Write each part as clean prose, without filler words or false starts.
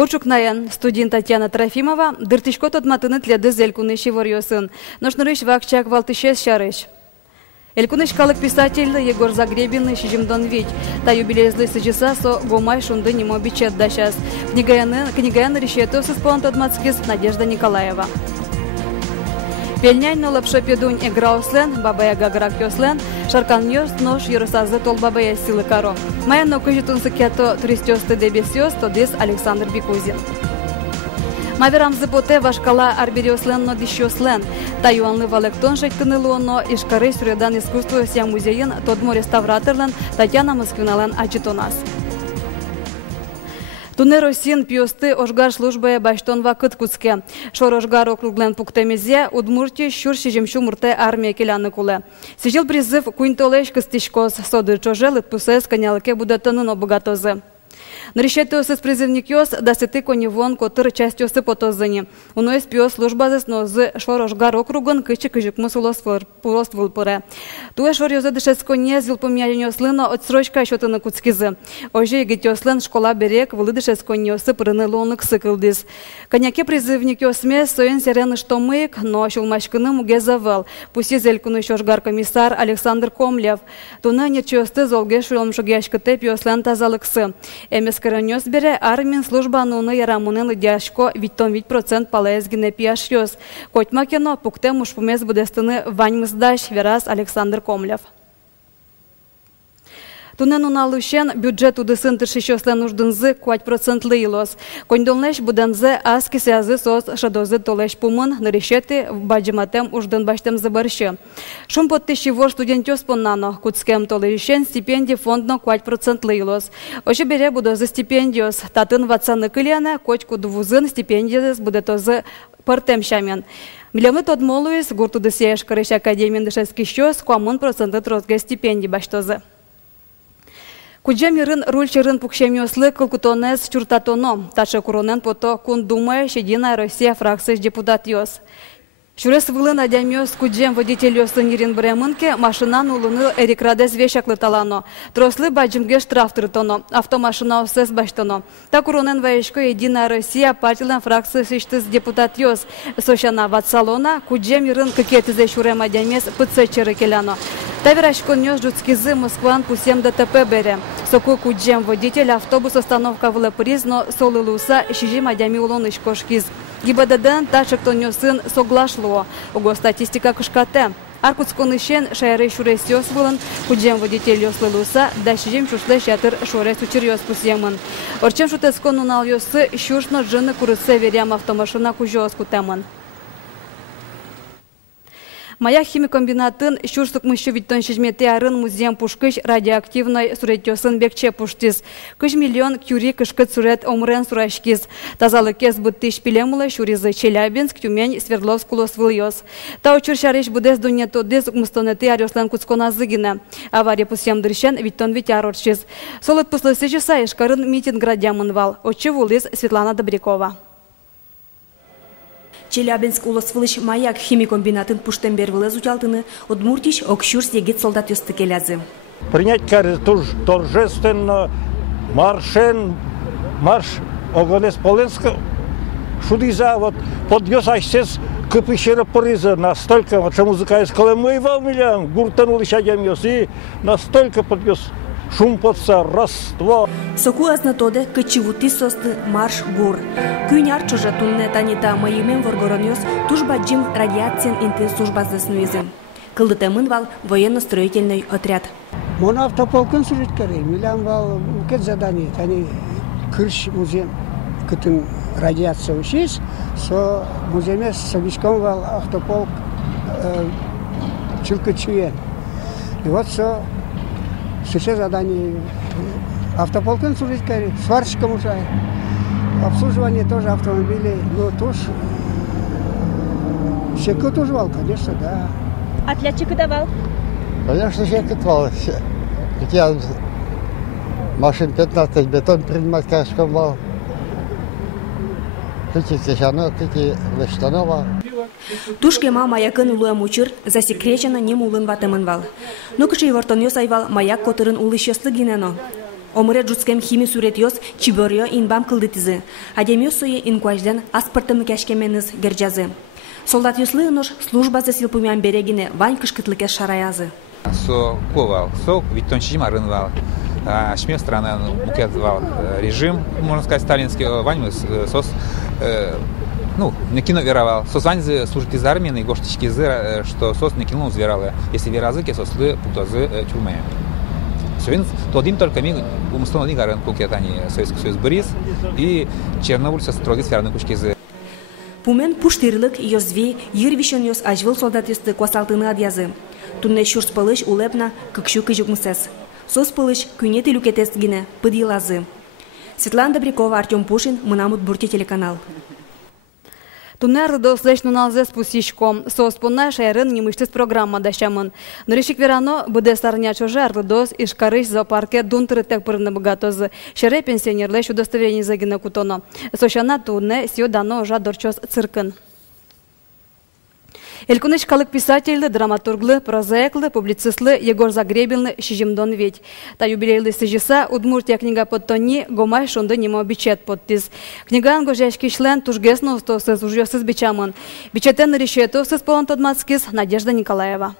Борчукнаян студент Татьяна Трофимова дыртышко тотматыны тледі зелкуны шеворьосын. Ношнырыш вакчак валтышес шарыш. Элькуныш калык писатель Егор Загребин шижимдон ведь. Та юбилейзлы сычыса со гомай шунды немо бичет дащас. Книгаян решетов сыспон тотмацкис Надежда Николаева. Пельнянь но лапша педунь играуслен, бабая гаграк ёслен, шаркан ёст нож юросазы тол бабая силы каро. Моя но кажетун сыкето туристёсты дебесёс, то дес Александр Бекузин. Маверам зыпоте вашкала арбериослен но дищёслен. Таюанлы валектон шеткынылу но ишкары сюредан искусство ся музеен тодмо реставраторлен Татьяна Москвинален ачитонас. Туне Росин пьёсты ошгар службая баштон вакыт куцке. Шор ошгар округлен пуктемезе Удмуртия щур шижемшу мурте армия келяны куле. Сижил призыв куинтолеш кыстишкос соды чожел отпусес конялке будатанын обогатозы. Нарешетеосыз призывник ёс дасыты коневон котыр частёсы потозыни. Уноес пьёс служба зеснозы шор ошгар округын кычы-кыжык мусулос вылпыре. Туе шор ёзы дышес коне зилпомьяленёслыно отсрочка счётыны куцкизы. Оже егетёслын школа берег вылы дышес конёсы пырыны лонлык сыкылдыз. Коняке призывник ёсме соен серены штомык, но шулмашкыны муге завал. Пуси зелькуны шошгар комиссар Александр Комлев. Туны нечёсты золге шулмшугяшкыте пьёслен тазалыксы. Скоронёс бере армин служба нуны ярамунын лыдяшко виттон 8% палаезгине пияш ёс. Котьма кено пукте мушпумез будестыны ваньмыздаш верас Александр Комлев. Тунен уналышен бюджет удысын тыршищёслен нуждынзы 4% лыйлос. Кондолнеш будензе аски сязы сос шадозы толеш пумын нарешеты баджиматем уждын баштем забаршы. Шум подтыщевор студентёс поннано куцкем толышен стипендий фондно 4% лыйлос. Оши бере будозы стипендиос татын ватсаны кыляне кочку дувузын стипендиес будетозы партем шамен. Милемы тодмолуис гуртудысеш корыш академиян дышески щёс 1% трозге стипендий баштозы. Куджемирын рульчерын пукшемёслы кылкутонес чуртатоно. Таша куронен пото кун думая Единая Россия фракция депутат ёс. Шурес вылын адямёс куджем водитель ёсын нирин бремынке машинан улыны эрикрадес вешаклы талано. Трослы баджимге штраф тыртоно. Автомашина осес баштоно. Так куронен ваешко Единая Россия партиялен фракция сыштыз депутат ёс. Сошана ватсалона куджемирын кыкетизе шурем адямес пыцечеры келяно. Таверашкон нёс жуцкизы Москван пусем ДТП бере. Соку куджем водитель автобус остановка в Лаприз, но солылуса шижим адями улон ишкошкиз. ГИБДД ташек нёсын соглашло. Ого статистика кышкате. Аркутскон ишен шайры шурес ёс вылын, куджем водитель ёслылуса, да шижим шушле шатыр шорес учир ёс пусемын. Орчем шутескон унал ёсы шушно жыны курысе верям автомашина кужёс кутемын. Маяк химикомбинатын щурстук мыщу виттон шижмете арын музеем пушкыш радиоактивной суретёсын бекче пуштиз. 1 миллион кюри кышкыт сурет омрен сурашкиз. Тазалыкес быттыш пилемулы шуризы Челябинск, Тюмень, Свердловск улос выльёс. Та учур шариш будес дунето дез укмустонеты арёслен куцкона зыгина. Авария пусем дырщен виттон витярорчиз. Солод пуслысы часа ишкарын митинг радиамынвал. Очевулиз Светлана Добрякова. Челябинск улосвылыш маяк химикомбинатын пуштембер вылез утялтыны Удмуртиш окщур сегет солдат ёсты келязы. Принять торжественно марш огонес Поленска шудиза вот подъёс айсес кыпыщера порыза настолько вот что музыка из колымыйвал миллион гуртанули шагем ёс и настолько подъёс шум подса раство. Соку азнатоде кычывути состы марш гур. Күйняр чужа тунне танита майымен воргоронёс тужбаджим радиациен интен служба заснуизым. Кылдытемын вал военно-строительный отряд. Мон автополкын сүріткері, милан вал кет задание, тани кырш музеем кытын радиация учись, со музееме собичком вал автополк чылкычуен. И вот со сейчас задание автополкын служитель, сварщиком уже, обслуживание тоже автомобилей, но тоже щекот уживал, конечно, да. А для чего давал? Конечно, щекот вал. Я машин 15 бетон принимать кашком вал. Кити Тихано, кити Лештанова. Тушкема маякын улуам учыр, засекречено нем улын ватымын вал. Но кыши вартон ёс айвал маяк котырын улыш ёслы гинено. Омыре джутскем хими суретиос чиборио инбам кылдытызы. Адемиосое инкуаждан аспортым кәшкеменіз герджазы. Солдат юслы нож службазы силпумян берегине вань кышкытлыке шараязы. Со ковал, со витончим арынвал. Шме страна мукетвал режим, можно сказать, сталинский вань сос не кино веровал. Сос вань служит из армии, на гоштички что сос не кино звералы. Если веразыки сослы путозы тюрьмы. Совин то один только ми умысловно гарен кукетани Советский Союз Борис и Чернобыль со строгой сферной кучки з. Пумен пуштырлык йозве йырвишен йос ажвыл солдатисты квасалтыны адязы. Тунне шурс пылыш улепна кыкшу кыжукмысес. Сос пылыш күнети люкетестгине пыдилазы. Светлана Добрякова, Артем Пушин, Мынамут Бурти телеканал. Тунер дослеш нуналзе спусишком. Соспонна шайрын немыштыз программа дащамын. Нырышик верано буде сарня чожар дос и шкарыш зоопарке дунтыры тек пырны богатозы. Шере пенсионерлеш удостоверение загина кутоно. Сошана тунне сио дано ожа дорчос циркын. Элькунышкалык писательлы, драматурглы, прозаеклы, публицистлы Егор Загребинлы шижимдон ведь. Та юбилейлы сыжиса Удмуртия книга подтони гомай шонды немо бичет подтиз. Книган гожешки член тужгесно устосыз ужьосыз бичамын. Бичетен решетосыз полантодмацкиз Надежда Николаева.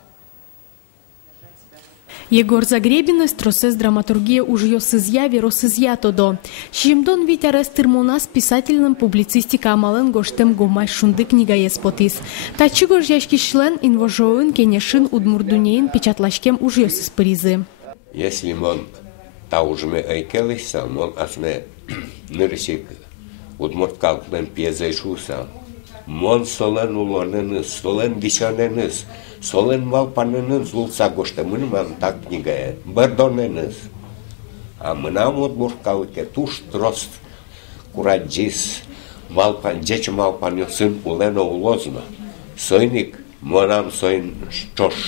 Егор Загребин стросез драматургия ужьё сызья веро сызья тодо. Шимдон ведь арестырмона с писательным публицистика амалын гоштем гомай шунды книга еспотис. Тачи гожьяшки член инвожоын кенешин удмурдунеин печатлашкем ужьё сыз призы. Если мон таужме айкелыса, мон асме нырсик удмурткалклен пьезайшуса. Мон солен улоненыз, солен висяненыз, солен малпаненыз лулса гоштемын ман так книгае, бардоненыз. А мынам удмурткалыке туш трост кураджис, малпан, джеч малпан сын улено улозно. Сойник, монам сойн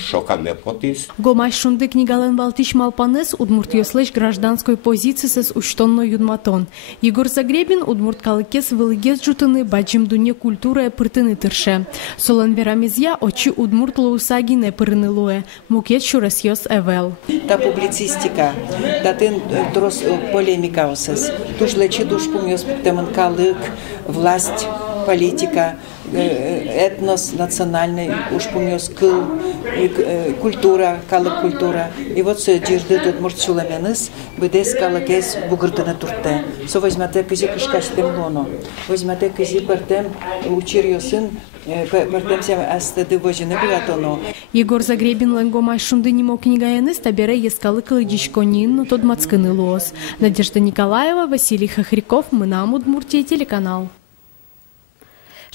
шокаме потис. Гомай шунды книгален валтиш малпанес удмуртьёслеш гражданской позиции с уштонно юдматон. Егор Загребин удмурткалыкес вылыгез жутыны баджим дуне культура пыртыны тырше. Солон верамизья очи удмурт лоусагине пырыны луэ. Мукет шурасьёс эвел. Та публицистика, та тын трос полемика осес. Туж лечи душ пумьёс пуктемын калык, власть, политика, этнос национальный, уж помнёс культура, калык культура. И вот все дирды тут может шуламеныс, бедес калыкес бугырдына турте. Со возьмете кизи кышкаштем гоно, возьмете кизи партем учирьосын, партем сем астеды вожины богатоно. Егор Загребин ленгомай шунды нимо книгаеныс табере ескалы калыдичконин, но тот мацкыны лос. Надежда Николаева, Василий Хохряков, Мынамут Бурти телеканал.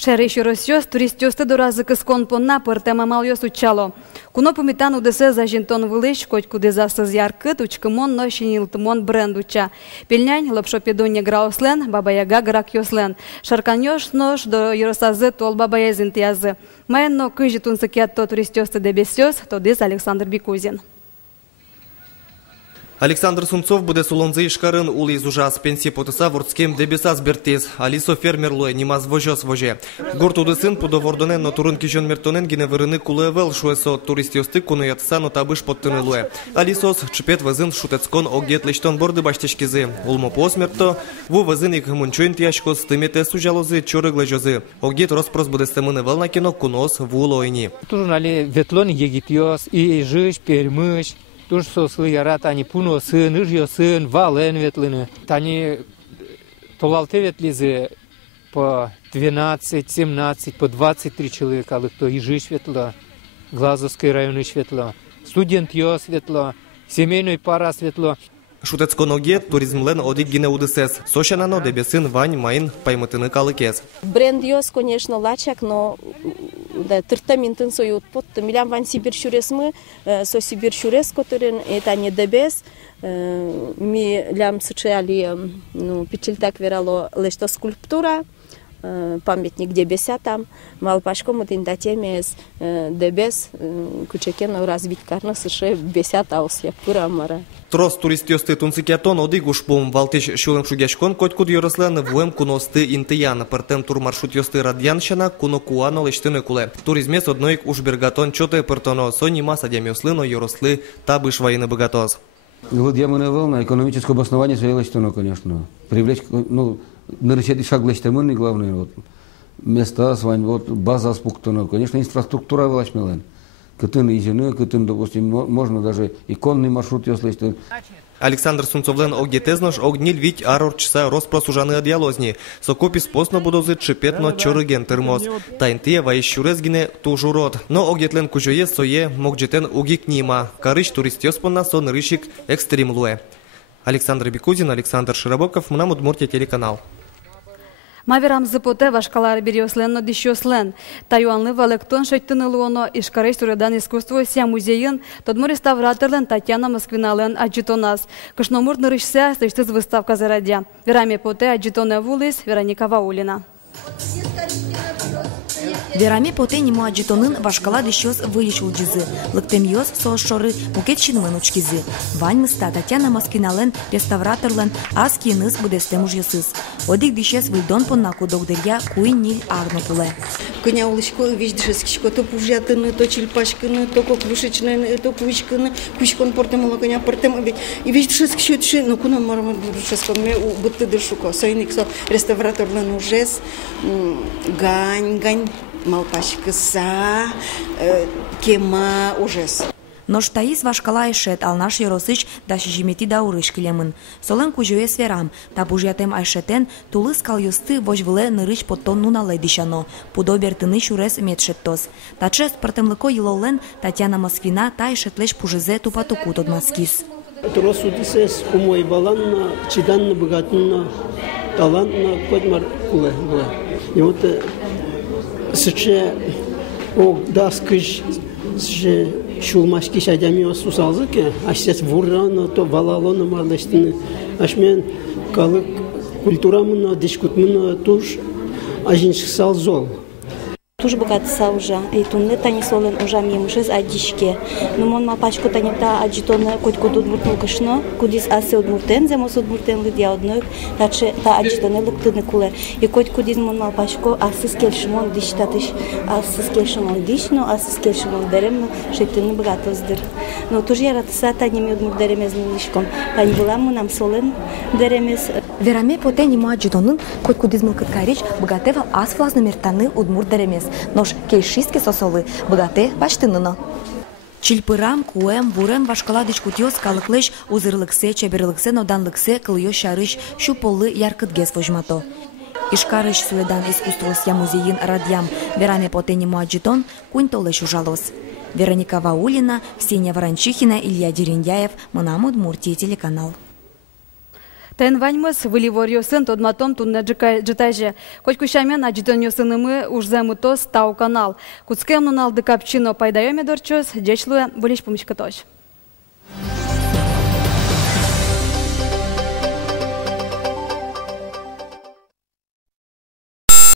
Шерещу росьёс туристёсты доразы кыскон понна пыртема малёс учало. Куно помитан удесе за жинтон вылыш, коть куды засыз яркыт, учкымон но шинилтымон бренд уча. Пельнянь лапшопедонья грауслен, баба-яга грак ёслен. Шарканёш нож до еросазы тол баба-язын тиязы. Майен но кыжи тунсыкет то туристёсты дебесёс, то дыз Александр Бикузин. Александр Сунцов буде солонзы ишкарын ул из ужас пенсии потыса вордскем дебесас бертез. Алисо фермер луэ немаз вожос воже. Горт удысын пудовордонен но турын кишон мертонен гине вырыны кулэвел шуэсо туристиосты кунуятса но табыш подтыны луэ. Алисос чпет вазын шутецкон огет лештон борды баштешкизы. Улмо посмерто ву вазын их мунчуин тяшко стымете сужалозы чоры глэжозы. Огет роспрос буде стымыны вел на кино кунос вулойни. Турнали ветлон егитьос и жиж пермыш. Туж сослы ярат, они пуно сын, ижьё сын, вален ветлыны. Они толалте ветлизы по 12, 17, по 23 человека, але кто ижи светло, Глазовский район светло, студент ё светло, семейной пара светло. Шутецкон огет туризмлен одик гине удысес. Сошанано дебесин вань майын паймытыны калыкес. Бренд ёс, конечно, лачак, но да, тыртаминтын соют под милям вань Сибирь шуресмы, со Сибирь шурес, который это не дебес, ми лям сычали, ну, печельтак верало лешта скульптура, памятник дебеся там, малпашком от индатемес дебес, кучекено развить карна сыше бесята осля пыра мара. Трос туристиосты тунцикятон одик ушпом валтиш шулем шугяшкон котькуд йорослен вуем куносты интиян, пертем тур маршрут йосты радьяншана куно куано лештыны куле. Туризмес одноик ушбергатон чоте пертоно сони маса дямёслыно йорослы табыш воины богатоз. Вот я на экономическое обоснование своей конечно. Привлечь, нарушить шаг лечтамын, главное, вот, места, вот, база спуктана, конечно, инфраструктура влачмелен. Кытын изены, кытын, допустим, можно даже иконный маршрут, если... Александр Сунцовлен огдетезнош огнил вить арорчса роспросужаны адиалозни. Сокопис постно будозы чепетно чорыген термоз. Тайнтия ваищурезгине тужурод. Но огдетлен кужое сое могджетен угик нима. Карыч туристёспонна сон рыщик экстримлуэ. Александр Бекузин, Александр Широбоков, Мнам Удмуртия телеканал. Маверам запоте вашкалар берёслен дищёслен. Таюанлы валектон шеттынылуоно ишкареш туредан искусство ся музейын тодму реставраторлен Татьяна Москвинален аджитонас. Кышномур нырышся стыштыз выставка зарадя. Вераме поте аджитоне вулис Вероника Ваулина. Вераме поте нему аджитонын вашкала дещёс выйшул джизы. Лыктемьёс соошоры мукет шинманучкизы. Ваньмыста Татьяна Москвинален реставраторлен аскиныс будестем ужьёсыз. Одик дещес выльдон поннаку догдырья куин ниль арнопуле. Коня улычко виждышескишко то пужятыны, то чельпашкыны, то коклюшечны, то кучкыны, кучкон портемала коня портем. И виждышескишо тши, но куна мармар будушескон ме бытты дышуко. Сайниксо реставраторлен ужес гань малпашкыса кема ужес. Нош таис вашкала айшет алнаш еросыч да шижимети да урыш килемын. Солен кужуе сверам, та бужятем айшетен тулыс калюсты вожвле нырыч потон нунале дишано. Пудобер тыны шурес медшеттос. Тачес партемлыко йылолен Татьяна Москвина та айшетлеш пужизе тупатуку тодмаскис. Тросудисес умой баланна, чиданна богатна, талантна подмар куле. И вот сыче о даскыш сыче шулмашки шадями сусалзыке, ашсес вуррано то валалоно марлештины. Ашмен калык культурамына дискутмына туш ажиншсал зол. Туж богатса уже, и тунне тани солен уже мимшез адишке. Но мон мапачку тани та аджитона коть кудут муртну кышно, кудис асе удмуртен, земос удмуртен лидя одной, таче та аджитона луктыны кулер. И коть кудис мон мапачку асыс келшимон диш татыш, асыс келшимон диш, но асыс келшимон дерем, но шейтыны богатоздыр. Но туж яратса тани ми удмурт деремез нишком, тани была му нам солен деремез. Вераме поте нему аджитонын коть кудис мылкыткарич богатева ас влазны мертаны удмурт деремез. Нож кейшистки сосолы богате баштыныно. Чильпырам, куэм, вурем вашкала дичкутьёс калыклеш узырлыксе, чеберлыксе, ноданлыксе, кыльё шарыш, щуполы яркытгез вожмато. Ишкарыш суедан искусствос я музейин радьям вераме поте нему аджитон кунь толеш ужалос. Вероника Ваулина, Ксения Ворончихина, Илья Дерендяев, Мнам Удмуртия телеканал. Тен ваньмыз выливорьёсын тодматом тунне джитаже. Хоть кущамен аджитоньёсынымы ужземы тос тау канал. Куцкем нунал декапчино пайдаёме дорчос, дечлуе болеч помощкаточ.